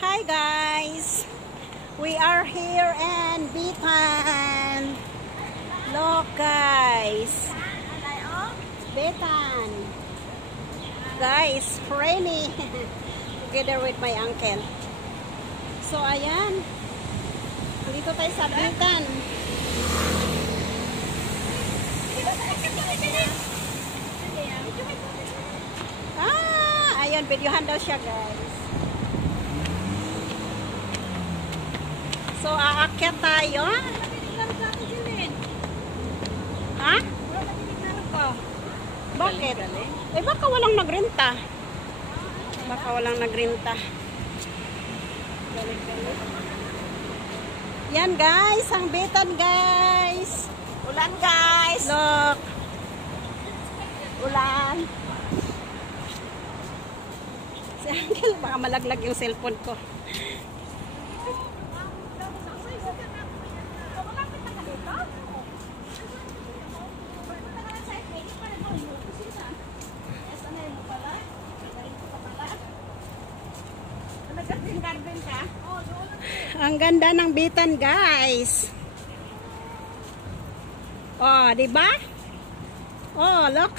Hi guys, we are here in Bitan. Look guys, Bitan. Guys, rainy. Together with my uncle. So ayan, dito tayo sa Bitan. Ayun, videohan daw siya guys. So, aakyat tayo. Ha? Bakit? Eh, baka walang nagrenta. Baka walang nagrenta. Yan guys, ang Bitan guys. Ulan guys. Look. Ulan. Si Uncle, baka malaglag yung cellphone ko. Ang ganda ng Bitan, guys. Oh, di ba? Oh, look.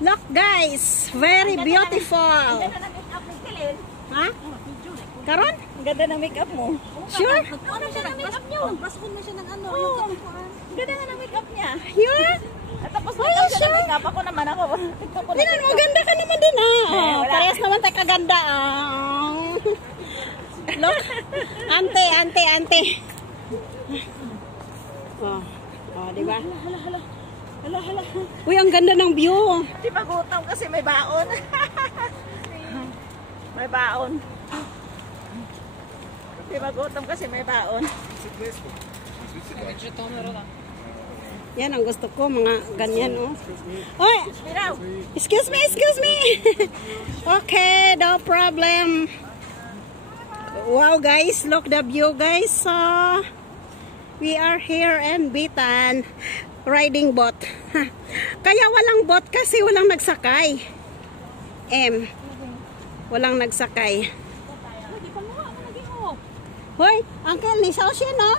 Look, guys. Very beautiful. Ha? Karon? Ang ganda ng makeup mo. Sure? Ano siya ng makeup niyo? Basukon mo siya ng ano. Oo. Ang ganda nga ng makeup niya. Sure? At tapos makeup siya ng makeup. Ako naman ako. Tingnan mo, ganda ka naman din ah. Parehas naman tayo kaganda ah. Look. Ante. Oh, di ba? Hala. Uy, ang ganda ng view. Di ba gutom kasi may baon. May baon. Di ba gutom kasi may baon. Yan ang gusto ko, mga ganyan oh. Oy, excuse me. Okay, no problem. Wow guys, look the view guys. So, we are here in Bitan riding boat. Kaya walang boat kasi walang nagsakay. Walang nagsakay. Hoy, Uncle, ni Sao siya no?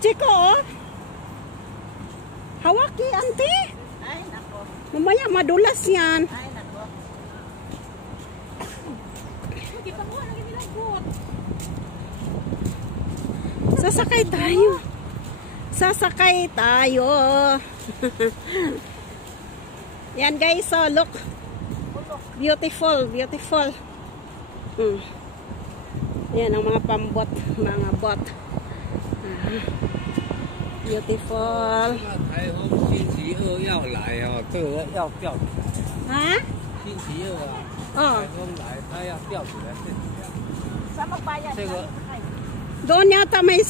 Chiko oh. Hawaki, auntie. Ay, nako. Mamaya madulas yan. Ay, nako. Sasakay tayo. Yan guys, so look. Beautiful. Yan ang mga pambot, mga bot. Beautiful. Ha? Sa magbayad. Doon yata may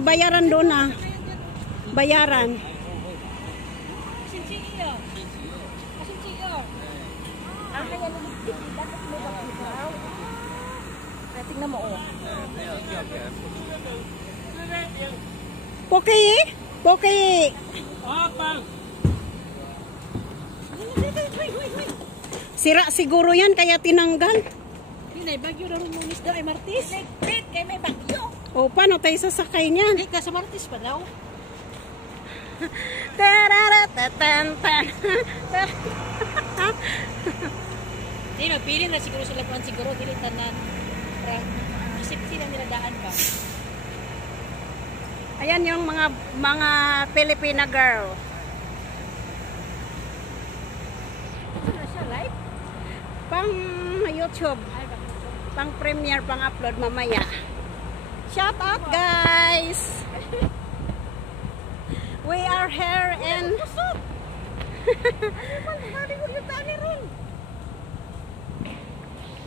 bayaran doon ah. Bayaran. Tingnan mo oh. Poki. Sira siguro yan kaya tinanggal. May bagyo na rin ng isda ay Martis. Nagpit kay may bagyo. O paano tayo sasakay niyan? Hindi ka sa Martis pa daw. Hindi, magpili na siguro sila kung siguro dilitan na isip sila niladaan ba? Ayan yung mga Filipina girl. Ano siya, live? Pang YouTube. Pang premiere, pang upload mamaya. Shout out guys! We are here in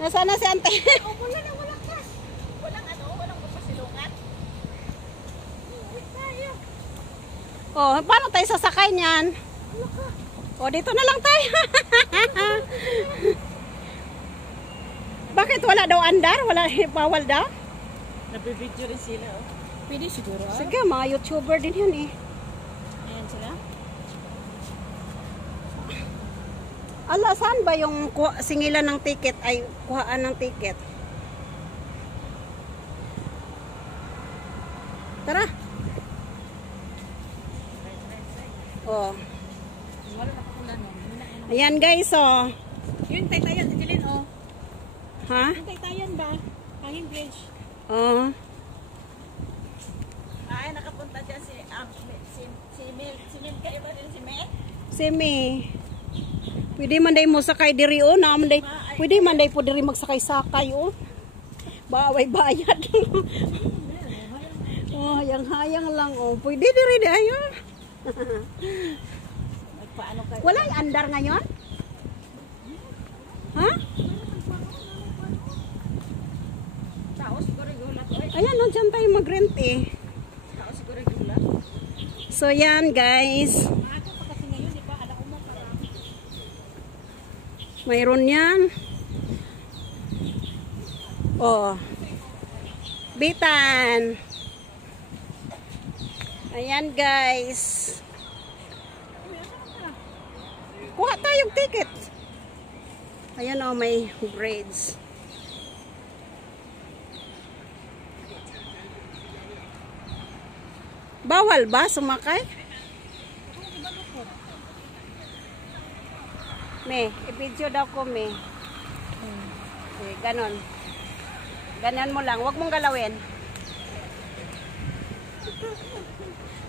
Nasaan na si ante? Wala ka. Walang pasilungan. Oh, paano tayo sasakay niyan? Oh, dito na lang tayo. Bakit wala daw andar? Wala, bawal daw? Nabibidyo rin sila. Pwede siguro. Sige, mga YouTuber din yun eh. Ayan sila. Ala, saan ba yung singilan ng ticket ay kuhaan ng ticket? Tara. Oh. Wala na pakulan no. Ayan guys, oh. Yung taytayan, Angelin, oh. Ha? Yung taytayan ba? Hanging bridge. Oh. Ay, nakapunta dyan si Mel. Si Mel kayo ba din si Mel? Simi. Pwede man day mo sakay diri oh, na man day. Pwede man day po diri magsakay-sakay oh. Baway bayad. Oh, hayang-hayang lang oh. Pwede diri di ayon. Paano kayo? Wala yung andar ngayon? Ha? Tao siguro gulat. Ayan, no, dyan tayo mag-rent eh. Tao siguro gulat. So, yan guys. Ako pa kasi ngayon, di ba? Ala ko mo parang. Mayroon yan. Oh. Bitan. Ayan guys. Kuha tayong ticket. Ayan oh, may braids. Bawal ba sumakay? Me, i-video daw ko me. Okay, ganon. Ganon mo lang, wag mong galawin.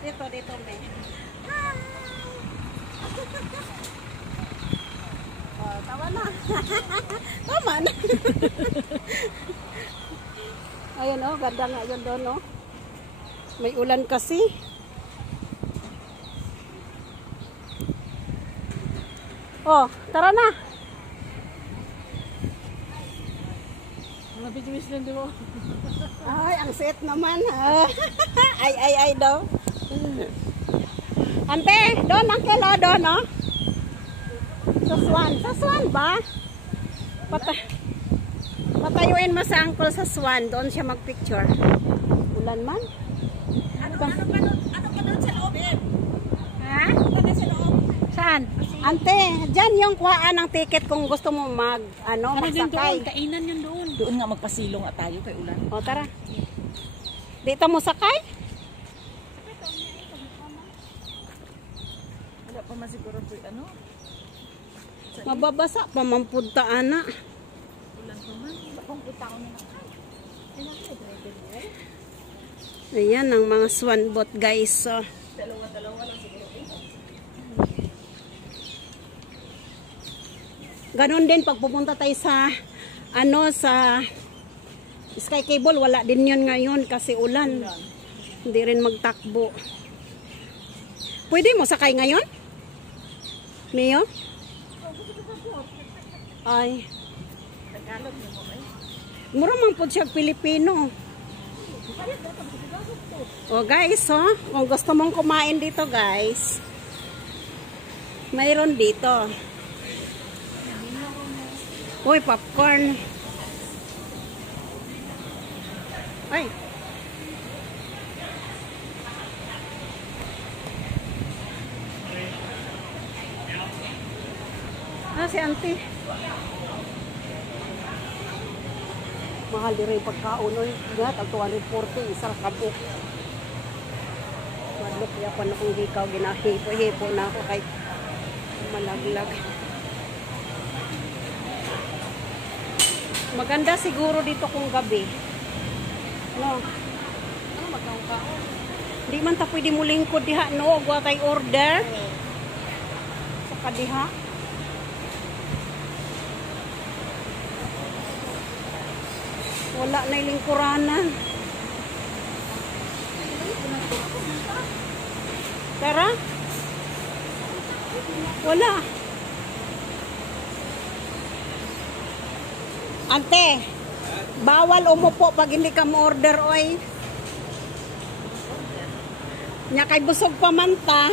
Dito me. Oh, tawa na. Tama na. Ayun oh, ganda nga yun doon oh. May ulan kasi. Oh, tara na. Mga bijimis lang di mo. Ay, ang set naman. Ay daw. Ante, doon ang kilo doon oh. Sa Swan ba? Patayuin mo sa uncle sa Swan. Doon siya magpicture. Ulan man. Ano pa doon sa loob eh? Ha? Ano pa doon sa loob? Saan? Ante, dyan yung kuhaan ng ticket kung gusto mo Ano din magsakay. doon? Kainan yun doon. Doon nga magpasilong at tayo kay ulan. O, tara. Dito mo sakay? Wala pa masiguro po ano? Mababasa pa mampunta ana. Ulan pa man. Bakong kita ko na nakay. Ayan ang mga swan boat guys. So, Dalawa lang siguro. ganon din pag pupunta tayo sa sa Sky Cable, wala din yun ngayon kasi ulan. Hindi rin magtakbo. Pwede mo sakay ngayon? Mio? Ay. Tagalog mo eh. Mura man po siya Pilipino. O guys, kung gusto mong kumain dito guys, mayroon dito. Uy, popcorn. Ay. Si auntie. Mahal din rin pagkaon. Gat, ang 240, isang kabuk. Madlok ya pa na kung hikaw, ginahipo-hipo na ako kay malaglag. Maganda siguro dito kung gabi. No? Ano magkaon-kaon? Di man ta pwede mo lingkod diha, no? Huwag tay order. Sa kadiha. Wala na lingkuranan. Tara. Wala. Ante, bawal umupo pag hindi ka mo-order, oy. Nya kay busog pa man ta.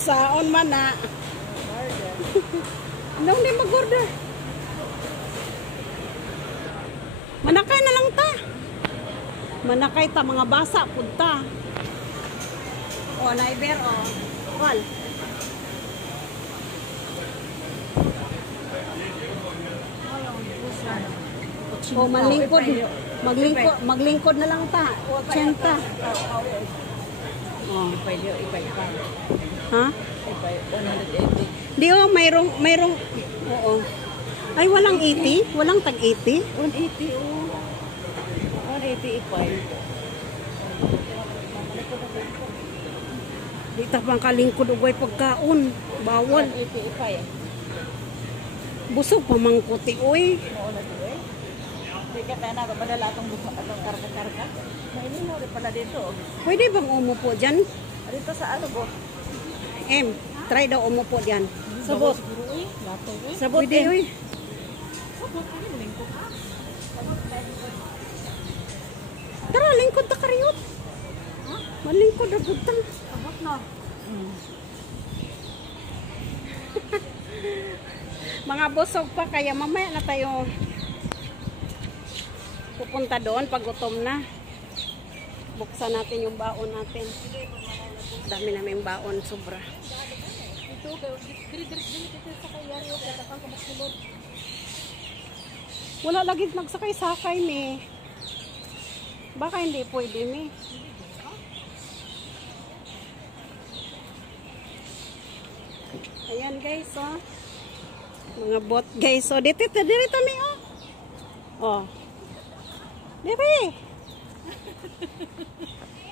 Saon man na. Anong di mag-order? Manakay na lang ta. Manakay ta, mga basa, punta. O, naiber, o. Wal. O maglingkod. Maglingkod na lang ta. 80. Oh. Ha? 180. Di oh, mayroong oo. Ay walang 80, walang tag 80. 180 oh. 180 ipay. Di ta pang kalingkod ugay pagkaon. Bawal. 180 ipay. Busog pa mangkuti oy. Oo na to eh. Di ka tayo nakapadala itong karga-karga. Mainin mo rin pala dito. Pwede bang umupo dyan? Dito sa ano po? Try daw umupo dyan. Sabot. Sabot Pwede oy. Tara, lingkod ta kariyot. Malingkod na butang. Sabot na. Mga busog pa kaya mamaya na tayo pupunta doon pag gutom na. Buksan natin yung baon natin. Dami namin baon, sobra. Ito, dito sa kayari o katakang kamaksulod. Wala lagi nagsakay-sakay me. Baka hindi pwede me. Ayan guys, oh. Mga bot guys, oh. Dito me, oh. Oh. Dito.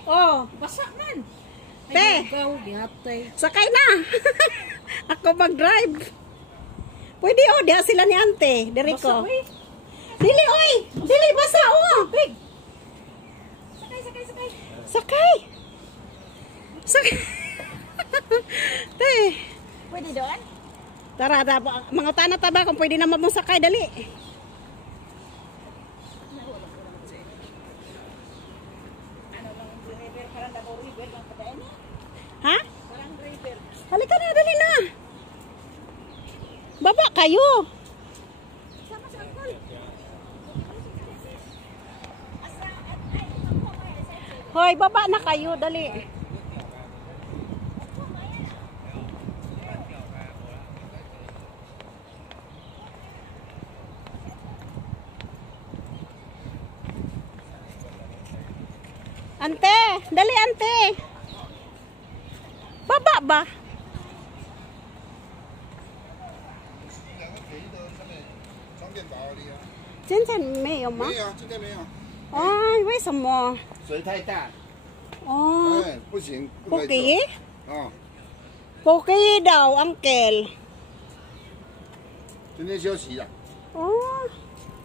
Oh. Basa man. Te. Ikaw, ginatay. Sakay na. Ako mag-drive. Pwede, oh. Diha sila ni ante. Diri ko. Basa, oy. Dili, oy. Dili, basa, oh. Big. Sakay. Sakay. Sakay. Te. Pwede doon? Tara, mga tanat ba kung pwede naman mong sakay, dali. Ha? Halika na, dali na. Baba kayo. Hoy, baba na kayo, dali. Ante, dali ante. Baba ba?真的没有吗？没有，今天没有，哎，为什么？水太大，哦，哎，不行，不 不 可以给，走。哦，不给到 uncle。今天休息了，哦，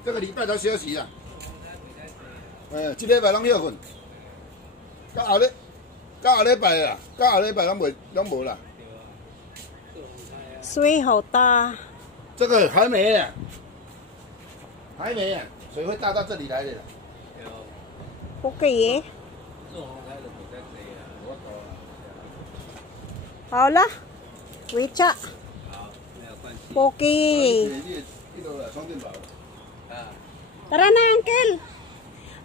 这个礼拜都休息了。哎，今天晚上休困，到后礼拜啦，到后礼拜拢无啦。水好大。这个还没啊，还没啊，水会大到这里来的啦。不给。好了，回家。不给。一楼了，充电宝了。 Tara na, uncle.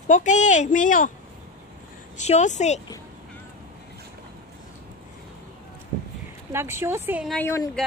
Okay, Mayo. Shosi. Nag-shosi ngayon, guys.